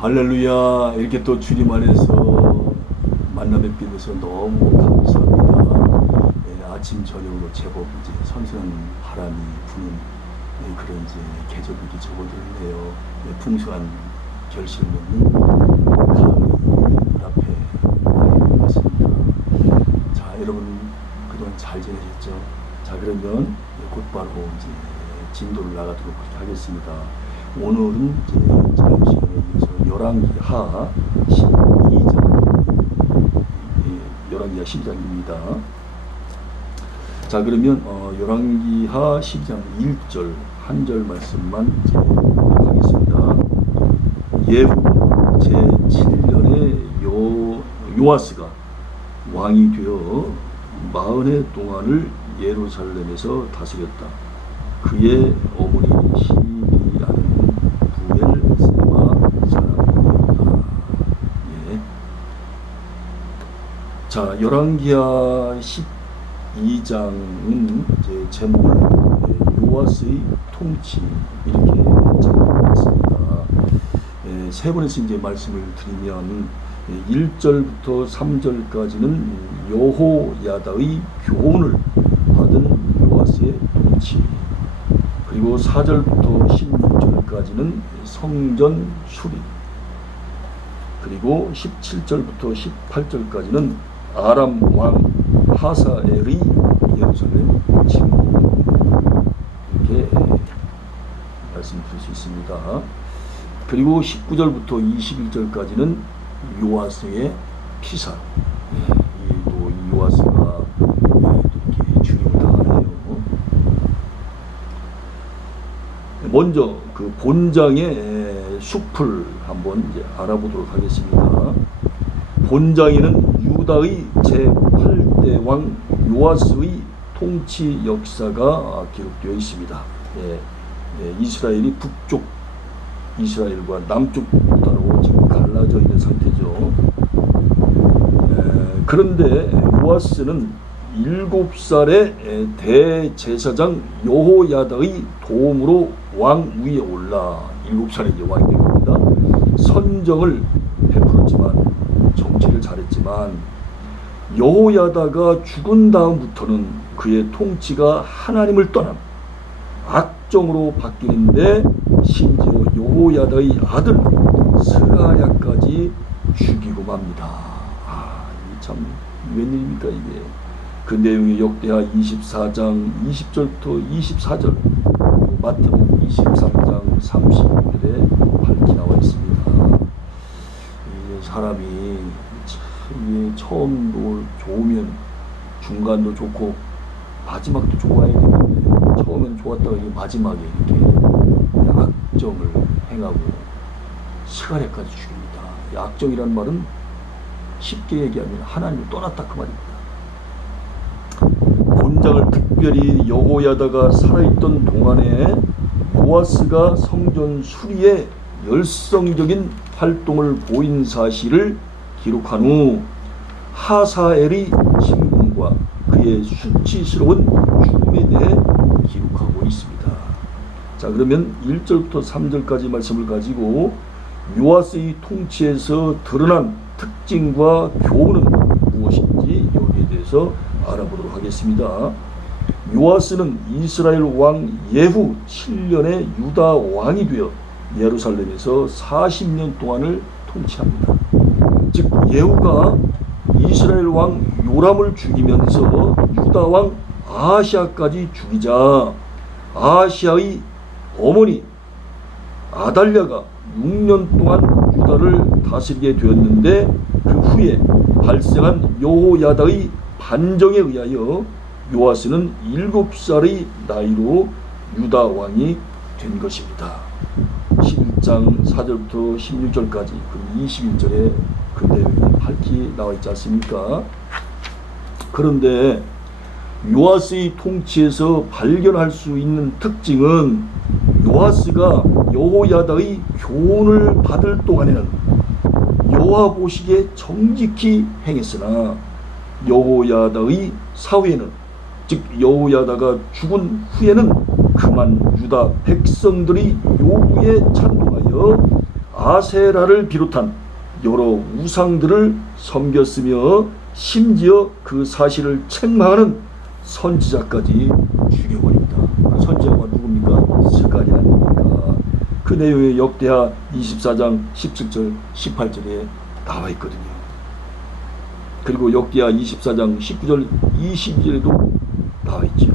할렐루야. 이렇게 또 주님 안에서 만나 뵙게 돼서 너무 감사합니다. 아침 저녁으로 제법 이제 선선한 바람이 부는 그런 이제 계절이 이렇게 접어들네요. 풍성한 결실을 맺는 가을이 문 앞에 많이 있는 것 같습니다. 자, 여러분 그동안 잘 지내셨죠? 자, 그러면 곧바로 이제 진도를 나가도록 하겠습니다. 오늘은 이제 지난 시간에 이어서 열왕기하 12장, 열왕기하 12장입니다. 자, 그러면 열왕기하 12장 1절 한 절 말씀만 이제 하겠습니다. 예후 제7년에 요아스가 왕이 되어 40해 동안을 예루살렘에서 다스렸다. 그의 어머니 시비아는 부엘세바 사람이었다. 예. 자, 열왕기하 12장은 이제 제목을 요아스의 통치 이렇게 제목했습니다. 세 번에서 이제 말씀을 드리면 1절부터 3절까지는 여호야다의 교훈을 받은 요아스의 통치, 그리고 4절부터 16절까지는 성전 수리, 그리고 17절부터 18절까지는 아람 왕 하사엘의 예루살렘 침공, 이렇게 말씀드릴 수 있습니다. 그리고 19절부터 21절까지는 요아스의 피살, 또 요아스가 이렇게 죽임을 당하네요. 먼저 그 본장의 숲을 한번 이제 알아보도록 하겠습니다. 본장에는 유다의 제8대 왕 요아스의 통치 역사가 기록되어 있습니다. 이스라엘이 북쪽 이스라엘과 남쪽 유다로 지금 갈라져 있는 상태죠. 그런데 요아스는 7살의 대제사장 여호야다의 도움으로 왕 위에 올라 7살의 이제 왕이 된 겁니다. 선정을 베풀었지만, 정치를 잘했지만, 여호야다가 죽은 다음부터는 그의 통치가 하나님을 떠난 악정으로 바뀌는데, 심지어 여호야다의 아들 스가랴까지 죽이고 맙니다. 이게 참 웬일입니까 이게. 그 내용이 역대하 24장 20절부터 24절, 마태복음 23장 30절에 밝히 나와 있습니다. 사람이 처음도 좋으면 중간도 좋고 마지막도 좋아야 되는데, 처음엔 좋았다가 마지막에 이렇게 악정을 행하고 스가랴까지 죽입니다. 악정이라는 말은 쉽게 얘기하면 하나님을 떠났다 그 말입니다. 본장을 특별히 여호야다가 살아있던 동안에 요아스가 성전 수리에 열성적인 활동을 보인 사실을 기록한 후 하사엘의 침공과 그의 수치스러운 죽음에 대해 기록하고 있습니다. 자, 그러면 1절부터 3절까지 말씀을 가지고 요아스의 통치에서 드러난 특징과 교훈은 무엇인지 여기에 대해서 알아보도록 하겠습니다. 요아스는 이스라엘 왕 예후 7년에 유다 왕이 되어 예루살렘에서 40년 동안을 통치합니다. 즉 예후가 이스라엘 왕 요람을 죽이면서 유다 왕 아하시아까지 죽이자 아하시아의 어머니 아달랴가 6년 동안 유다를 다스리게 되었는데, 그 후에 발생한 여호야다의 반정에 의하여 요아스는 7살의 나이로 유다 왕이 된 것입니다. 11장 4절부터 16절까지 그 21절에 그 내용이 밝히 나와 있지 않습니까? 그런데 요아스의 통치에서 발견할 수 있는 특징은, 요아스가 여호야다의 교훈을 받을 동안에는 여호와 보시기에 정직히 행했으나 여호야다의 사후에는, 즉 여호야다가 죽은 후에는 그만 유다 백성들의 요구에 찬동하여 아세라를 비롯한 여러 우상들을 섬겼으며 심지어 그 사실을 책망하는 선지자까지 죽여버립니다. 그 선지자가 누굽니까? 스가랴입니까? 그 내용이 역대하 24장 17절 18절에 나와 있거든요. 그리고 역대하 24장 19절 22절에도 나와 있죠.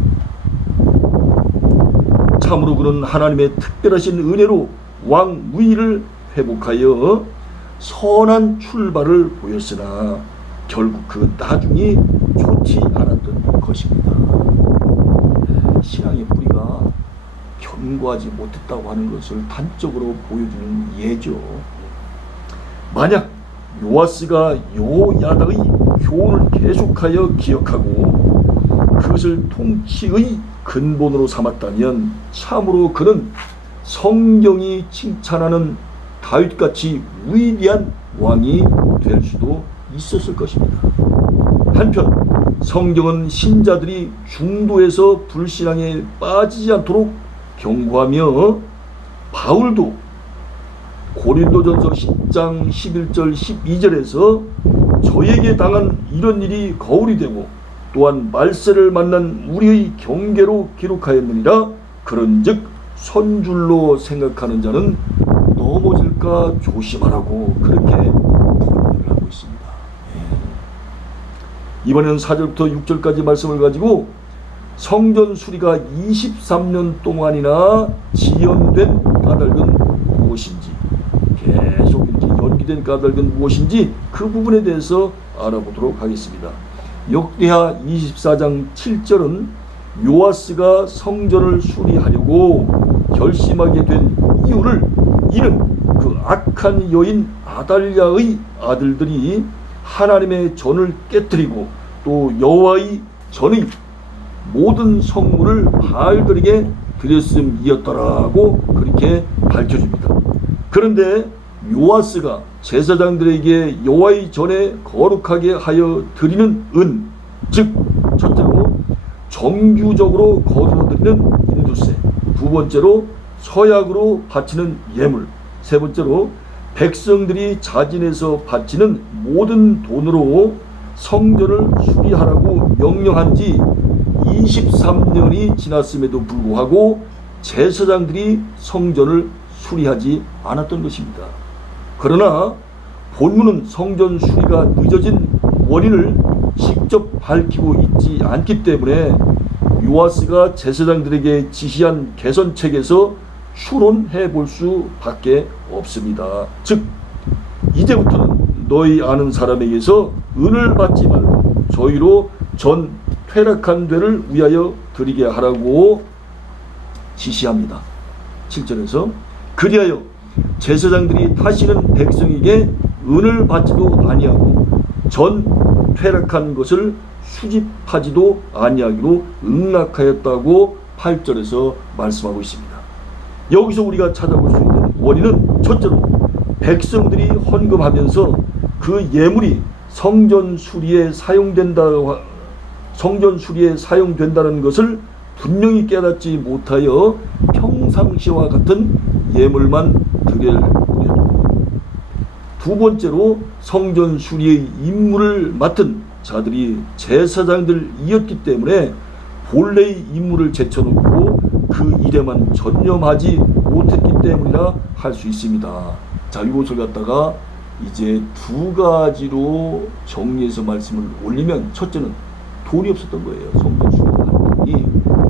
참으로 그는 하나님의 특별하신 은혜로 왕 위를 회복하여 선한 출발을 보였으나 결국 그 나중이 좋지 않았던 것입니다. 신앙의 뿌리가 견고하지 못했다고 하는 것을 단적으로 보여주는 예죠. 만약 요아스가 요야다의 교훈을 계속하여 기억하고 그것을 통치의 근본으로 삼았다면 참으로 그는 성경이 칭찬하는 다윗같이 위대한 왕이 될 수도 있었을 것입니다. 한편 성경은 신자들이 중도에서 불신앙에 빠지지 않도록 경고하며 바울도 고린도전서 10장 11절 12절에서 저에게 당한 이런 일이 거울이 되고 또한 말세를 만난 우리의 경계로 기록하였느니라. 그런즉 선줄로 생각하는 자는 넘어질까 조심하라고 그렇게 권면을 하고 있습니다. 이번에는 4절부터 6절까지 말씀을 가지고 성전 수리가 23년 동안이나 지연된 까닭은 무엇인지, 계속 이렇게 연기된 까닭은 무엇인지 그 부분에 대해서 알아보도록 하겠습니다. 역대하 24장 7절은 요아스가 성전을 수리하려고 결심하게 된 이유를 이는 그 악한 여인 아달랴의 아들들이 하나님의 전을 깨뜨리고 또 여호와의 전의 모든 성물을 바알들에게 드렸음이었더라고 그렇게 밝혀줍니다. 그런데 요아스가 제사장들에게 여호와의 전에 거룩하게 하여 드리는 은, 즉 첫째로 정규적으로 거두어드리는 인두세, 두 번째로 서약으로 바치는 예물, 세 번째로 백성들이 자진해서 바치는 모든 돈으로 성전을 수리하라고 명령한 지 23년이 지났음에도 불구하고 제사장들이 성전을 수리하지 않았던 것입니다. 그러나 본문은 성전 수리가 늦어진 원인을 직접 밝히고 있지 않기 때문에 요아스가 제사장들에게 지시한 개선책에서 추론해 볼 수밖에 없습니다. 즉 이제부터는 너희 아는 사람에게서 은을 받지 말고 저희로 전 퇴락한 되를 위하여 드리게 하라고 지시합니다. 7절에서 그리하여 제사장들이 다시는 백성에게 은을 받지도 아니하고 전 퇴락한 것을 수집하지도 아니하기로 응낙하였다고 8절에서 말씀하고 있습니다. 여기서 우리가 찾아볼 수 있는 원인은 첫째로 백성들이 헌금하면서 그 예물이 성전 수리에 사용된다는 것을 분명히 깨닫지 못하여 평상시와 같은 예물만 드릴 뿐이었고, 두 번째로 성전 수리의 임무를 맡은 자들이 제사장들이었기 때문에 본래의 임무를 제쳐놓고 그 일에만 전념하지 못했기 때문이라 할 수 있습니다. 자, 이것을 갖다가 이제 두 가지로 정리해서 말씀을 올리면, 첫째는 돈이 없었던 거예요. 성전 수리를 하는 돈이.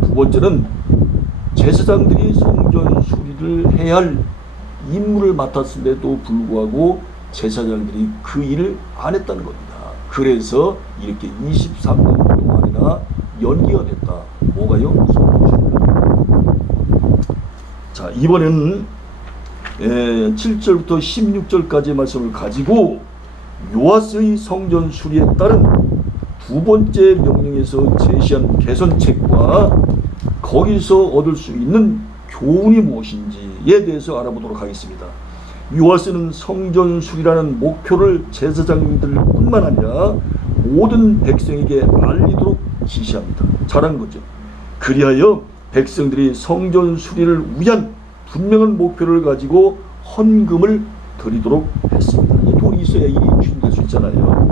두 번째는 제사장들이 성전 수리를 해야 할 임무를 맡았음에도 불구하고 제사장들이 그 일을 안 했다는 겁니다. 그래서 이렇게 23년 동안이나 연기가 됐다. 뭐가요? 성전 수리가. 자, 이번에는 7절부터 16절까지 말씀을 가지고 요아스의 성전 수리에 따른 두 번째 명령에서 제시한 개선책과 거기서 얻을 수 있는 교훈이 무엇인지에 대해서 알아보도록 하겠습니다. 요아스는 성전 수리라는 목표를 제사장들뿐만 아니라 모든 백성에게 알리도록 지시합니다. 잘한 거죠. 그리하여 백성들이 성전 수리를 위한 분명한 목표를 가지고 헌금을 드리도록 했습니다. 이 돈이 있어야 일이 추진될 수 있잖아요.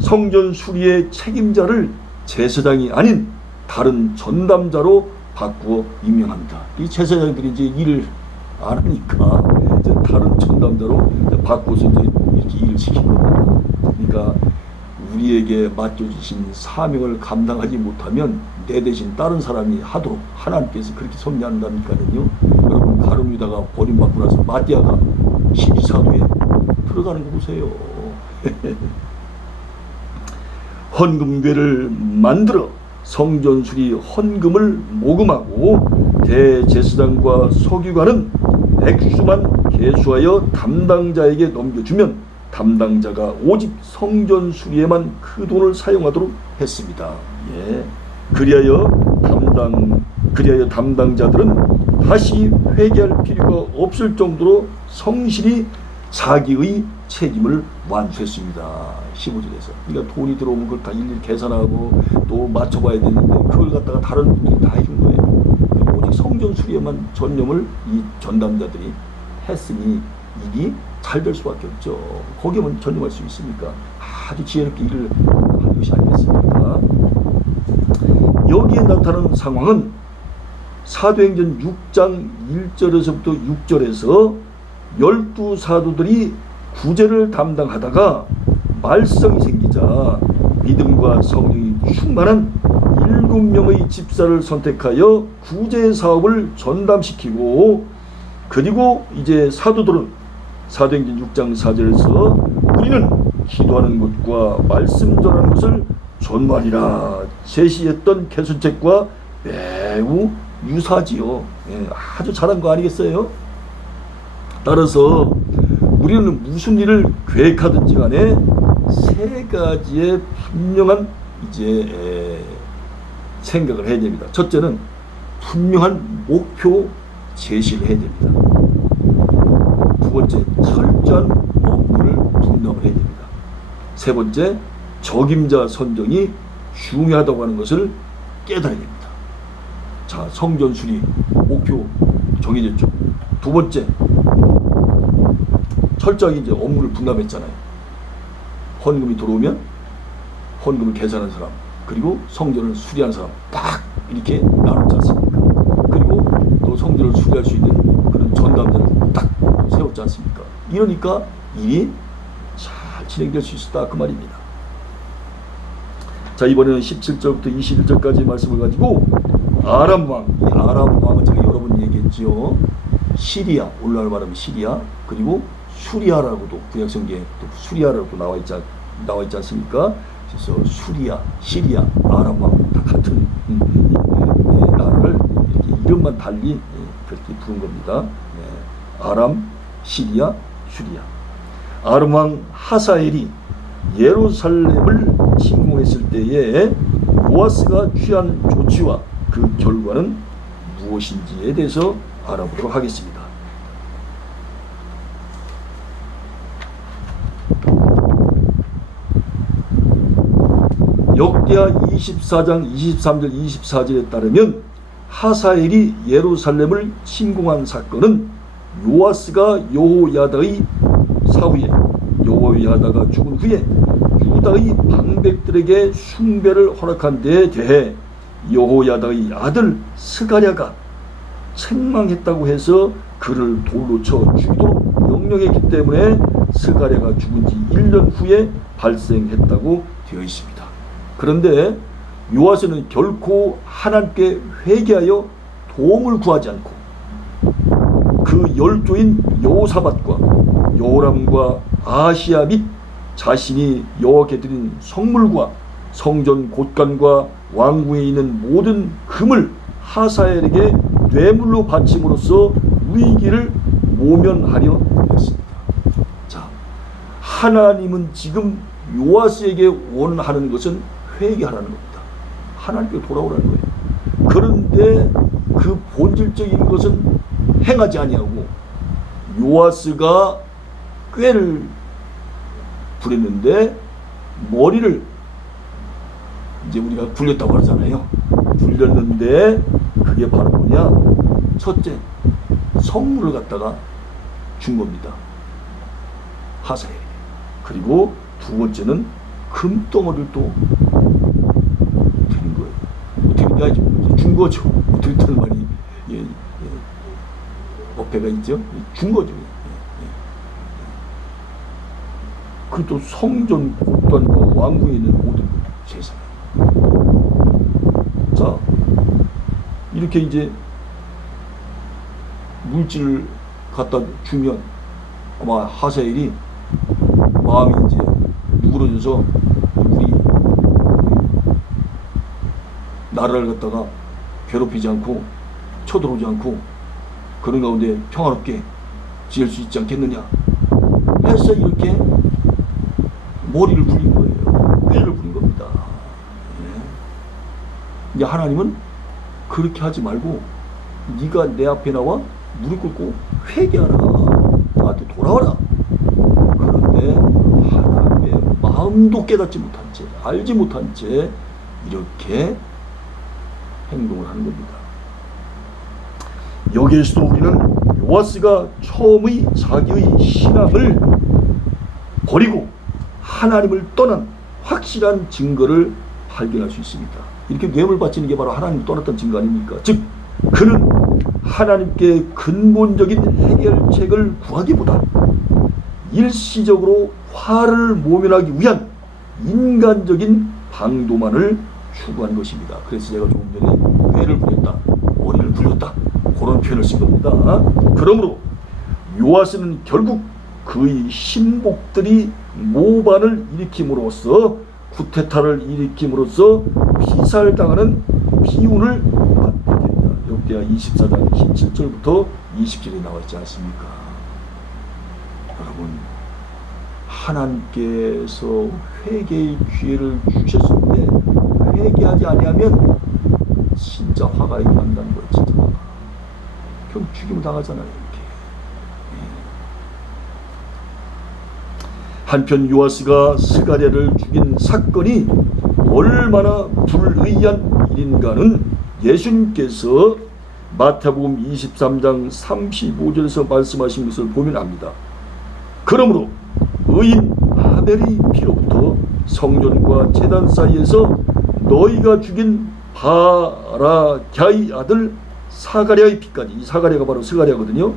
성전 수리의 책임자를 제사장이 아닌 다른 전담자로 바꾸어 임명합니다. 이 제사장들이 이제 일을 안 하니까 이제 다른 전담자로 바꾸어서 이제 이렇게 일을 시킨 겁니다. 그러니까 우리에게 맡겨주신 사명을 감당하지 못하면 내 대신 다른 사람이 하도록 하나님께서 그렇게 섭리한다니까요. 여러분 가룟 유다가 버림받고 나서 마띠아가 12사도에 들어가는 거 보세요. 헌금궤를 만들어 성전 수리 헌금을 모금하고 대제사장과 서기관은 액수만 계수하여 담당자에게 넘겨주면 담당자가 오직 성전 수리에만 그 돈을 사용하도록 했습니다. 예. 그리하여 담당자들은 다시 회개할 필요가 없을 정도로 성실히 자기의 책임을 완수했습니다. 15절에서. 그러니까 돈이 들어오면 그걸 다 일일이 계산하고 또 맞춰봐야 되는데 그걸 갖다가 다른 분들이 다 해준 거예요. 오직 성전 수리에만 전념을 이 전담자들이 했으니 일이 잘 될 수밖에 없죠. 거기에만 전념할 수 있으니까 아주 지혜롭게 일을 한 것이 아니겠습니까? 여기에 나타나는 상황은 사도행전 6장 1절에서부터 6절에서 12사도들이 구제를 담당하다가 말썽이 생기자 믿음과 성령이 충만한 7명의 집사를 선택하여 구제 사업을 전담시키고, 그리고 이제 사도들은 사도행전 6장 4절에서 우리는 기도하는 것과 말씀 전하는 것을 전무하리라 제시했던 개선책과 매우 유사지요. 예, 아주 잘한 거 아니겠어요? 따라서 우리는 무슨 일을 계획하든지 간에 세 가지의 분명한 이제 생각을 해야 됩니다. 첫째는 분명한 목표 제시를 해야 됩니다. 두 번째, 철저한 업무를 분담을 해야 됩니다. 세 번째, 적임자 선정이 중요하다고 하는 것을 깨달아야 됩니다. 자, 성전 수리 목표 정해졌죠. 두 번째, 철저하게 이제 업무를 분담했잖아요. 헌금이 들어오면 헌금을 계산하는 사람, 그리고 성전을 수리하는 사람 딱 이렇게 나눴지 않습니까? 그리고 또 성전을 수리할 수 있는 그런 전담자를 딱 세웠지 않습니까? 이러니까 일이 잘 진행될 수 있었다 그 말입니다. 자, 이번에는 17절부터 21절까지 말씀을 가지고 아람 왕, 이 아람 왕은 제가 여러 번 얘기했지요. 시리아, 오늘날 말하면 시리아, 그리고 수리아라고도 구약성경에 또 수리아라고 나와 있지 않습니까? 그래서 수리아, 시리아, 아람 왕 다 같은 나라를 이렇게 이름만 달리 그렇게 부른 겁니다. 아람, 시리아, 수리아. 아람 왕 하사엘이 예루살렘을 침공했을 때에 요아스가 취한 조치와 그 결과는 무엇인지에 대해서 알아보도록 하겠습니다. 역대하 24장 23절 24절에 따르면 하사엘이 예루살렘을 침공한 사건은 요아스가 여호야다의 사후에 여호야다가 죽은 후에 유다의 방백들에게 숭배를 허락한 데에 대해 여호야다의 아들 스가랴가 책망했다고 해서 그를 돌로 쳐 죽이도록 명령했기 때문에 스가랴가 죽은 지 1년 후에 발생했다고 되어 있습니다. 그런데 요아스는 결코 하나님께 회개하여 도움을 구하지 않고 그 열조인 여호사밧과 요람과 아시아 및 자신이 여호와께 드린 성물과 성전 곳간과 왕궁에 있는 모든 금을 하사엘에게 뇌물로 바침으로써 위기를 모면하려 했습니다. 자, 하나님은 지금 요아스에게 원하는 것은 회개하라는 겁니다. 하나님께 돌아오라는 거예요. 그런데 그 본질적인 것은 행하지 아니하고 요아스가 꾀를 부렸는데 머리를 이제 우리가 굴렸다고 하잖아요. 굴렸는데 그게 바로 뭐냐? 첫째, 성물을 갖다가 준 겁니다. 하사엘. 그리고 두 번째는 금덩어리를 또 드린 거예요. 어떻게 준 거죠. 드렸다는 말이 어폐가 있죠. 준 거죠. 그리고 또 성전 곳단과 왕궁에 있는 모든 것, 세상에. 자, 이렇게 이제 물질을 갖다 주면 아마 하사엘이 마음이 이제 누그러져서 우리 나라를 갖다가 괴롭히지 않고 쳐들어오지 않고 그런 가운데 평화롭게 지을 수 있지 않겠느냐 해서 이렇게 머리를 굴린 거예요. 꾀를 부린 겁니다. 이제 하나님은 그렇게 하지 말고 네가 내 앞에 나와 무릎 꿇고 회개하라. 나한테 돌아와라. 그런데 하나님의 마음도 깨닫지 못한 채, 알지 못한 채 이렇게 행동을 하는 겁니다. 여기에서도 우리는 요아스가 처음의 자기의 신앙을 버리고 하나님을 떠난 확실한 증거를 발견할 수 있습니다. 이렇게 뇌물 바치는 게 바로 하나님을 떠났던 증거 아닙니까? 즉 그는 하나님께 근본적인 해결책을 구하기보다 일시적으로 화를 모면하기 위한 인간적인 방도만을 추구한 것입니다. 그래서 제가 조금 전에 뇌를 부렸다, 머리를 굴렸다 그런 표현을 쓴 겁니다. 그러므로 요아스는 결국 그의 신복들이 모반을 일으킴으로써 쿠데타를 일으킴으로써 피살당하는 비운을 받게 됩니다. 역대하 24장 17절부터 20절에 나와 있지 않습니까? 여러분, 하나님께서 회개의 기회를 주셨을 때 회개하지 아니하면 진짜 화가 일어난다는 거예요. 진짜 화가. 결국 죽임을 당하잖아요. 이렇게. 한편 요아스가 스가랴를 죽인 사건이 얼마나 불의한 일인가는 예수님께서 마태복음 23장 35절에서 말씀하신 것을 보면 압니다. 그러므로 의인 하벨의 피로부터 성전과 제단 사이에서 너희가 죽인 바라갸의 아들 사가랴의 피까지, 이 사가랴가 바로 스가랴거든요.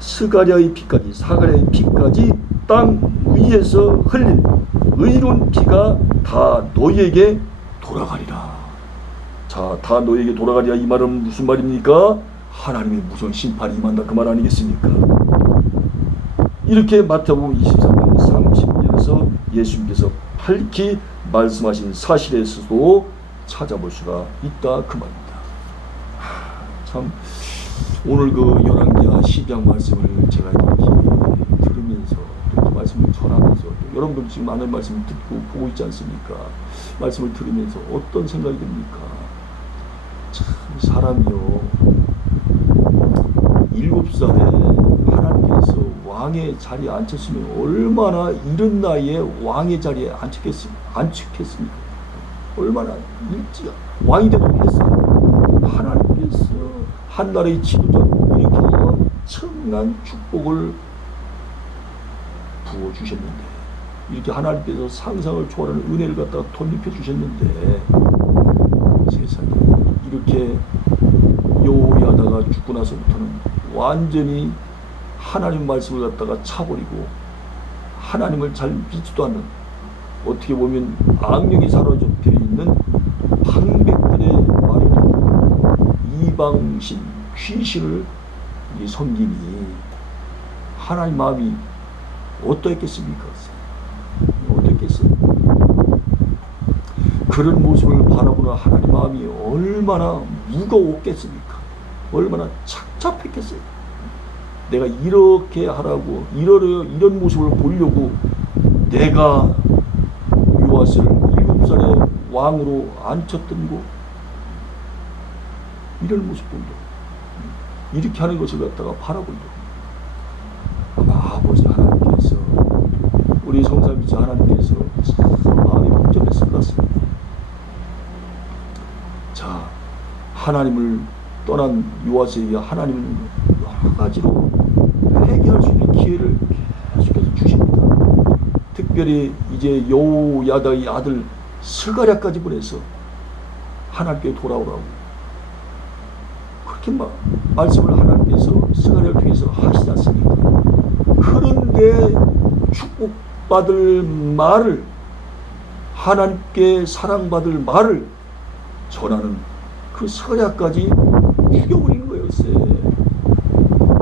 스가랴의 피까지, 사가랴의 피까지 땅 위에서 흘린 의로운 피가 다 너희에게 돌아가리라. 자, 다 너희에게 돌아가리라. 이 말은 무슨 말입니까? 하나님의 무서운 심판이 임한다 그 말 아니겠습니까? 이렇게 마태복음 23장 30절에서 예수님께서 밝히 말씀하신 사실에서도 찾아볼 수가 있다 그 말입니다. 참 오늘 그 열왕기하 12장 말씀을 제가 이렇게 들으면서 이렇게 말씀을 전하면서 여러분들 지금 많은 말씀을 듣고 보고 있지 않습니까? 말씀을 들으면서 어떤 생각이 듭니까? 참 사람이요 7살에 하나님께서 왕의 자리에 앉혔으면 얼마나 이른 나이에 왕의 자리에 앉혔겠습니까? 얼마나 일찍 왕이 되도록 했어요. 하나님께서 한 나라의 지도자 이렇게 엄청난 축복을 부어주셨는데 이렇게 하나님께서 상상을 초월하는 은혜를 갖다가 덧입혀 주셨는데 세상에 이렇게 여호야다가 죽고 나서부터는 완전히 하나님 말씀을 갖다가 차버리고 하나님을 잘 믿지도 않는 어떻게 보면 악령이 사로잡혀 있는 방백들의 말을 듣고 이방신 귀신을 섬기니 하나님 마음이 어떠했겠습니까? 어떻겠어요? 그런 모습을 바라보는 하나님 마음이 얼마나 무거웠겠습니까? 얼마나 착잡했겠어요? 내가 이렇게 하라고 이런 모습을 보려고 내가 요아스를 7살의 왕으로 앉혔던 거 이런 모습들도 이렇게 하는 것을 갖다가 바라보려 아마 아버지 하나님께서 우리 성삼위자 하나님께서 참 마음이 복잡했을 것 같습니다. 자, 하나님을 떠난 요아스에게 하나님은 여러 가지로 회개할 수 있는 기회를 계속해서 주십니다. 특별히 이제 여호야다의 아들 스가랴까지 보내서 하나님께 돌아오라고 그렇게 말씀을 하나님께서 스가랴를 통해서 하시지 않습니까? 그런데 축복받을 말을, 하나님께 사랑받을 말을 전하는 그 스가랴까지 죽여버리는 거예요.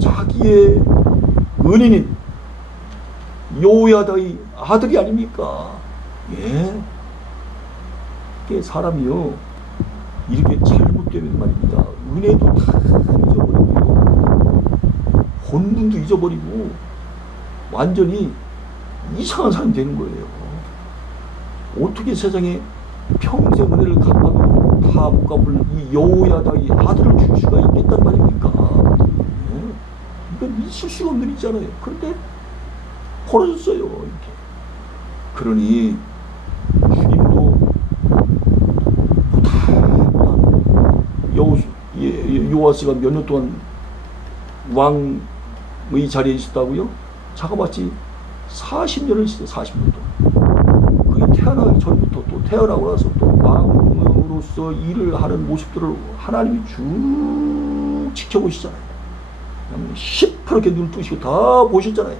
자기의 은인인 여호야다의 아들이 아닙니까? 예. 이게 사람이요, 이렇게 잘못되면 말입니다, 은혜도 다 잊어버리고요, 본분도 잊어버리고 완전히 이상한 사람이 되는 거예요. 어떻게 세상에 평생 은혜를 갚아도 다 못 갚을 이 여호야다의 아들을 줄 수가 있겠단 말입니까? 예? 이건 있을 수가 없는 일이잖아요. 그런데 벌어졌어요, 이렇게. 그러니 주님도 요아스가 몇 년 동안 왕의 자리에 있었다고요? 자그마치 40년을 있어요. 40년 동안. 그게 태어나기 전부터 또 태어나고 나서 또 왕으로서 일을 하는 모습들을 하나님이 쭉 지켜보시잖아요. 그냥 시퍼렇게 눈을 뜨시고 다 보셨잖아요.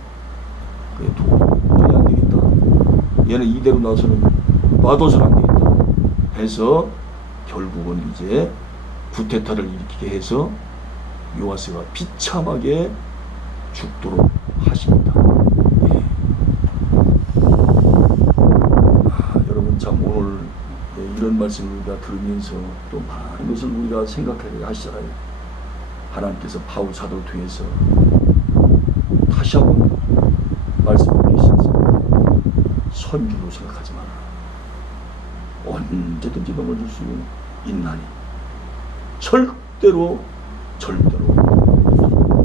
그게 도저히 안 되겠다, 얘는 이대로 놔둬서는 안 되겠다 해서 결국은 이제 구테타를 일으키게 해서 요아스가 비참하게 죽도록 하십니다. 예. 여러분 참 오늘 이런 말씀을 우리가 들으면서 또 많은 것을 우리가 생각하게 하시잖아요. 하나님께서 바울 사도를 통해서 다시 한번 말씀을 주시면서 선주로 생각하지 마라. 언제든지 넘어질 수 있나니 절대로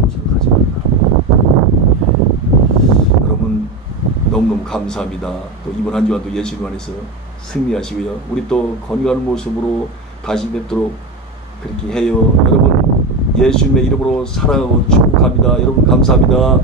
생각하지 말라. 예. 여러분 너무너무 감사합니다. 또 이번 한 주간도 예수님 안에서 승리하시고요, 우리 또 건강한 모습으로 다시 뵙도록 그렇게 해요. 여러분 예수님의 이름으로 사랑하고 축복합니다. 여러분 감사합니다.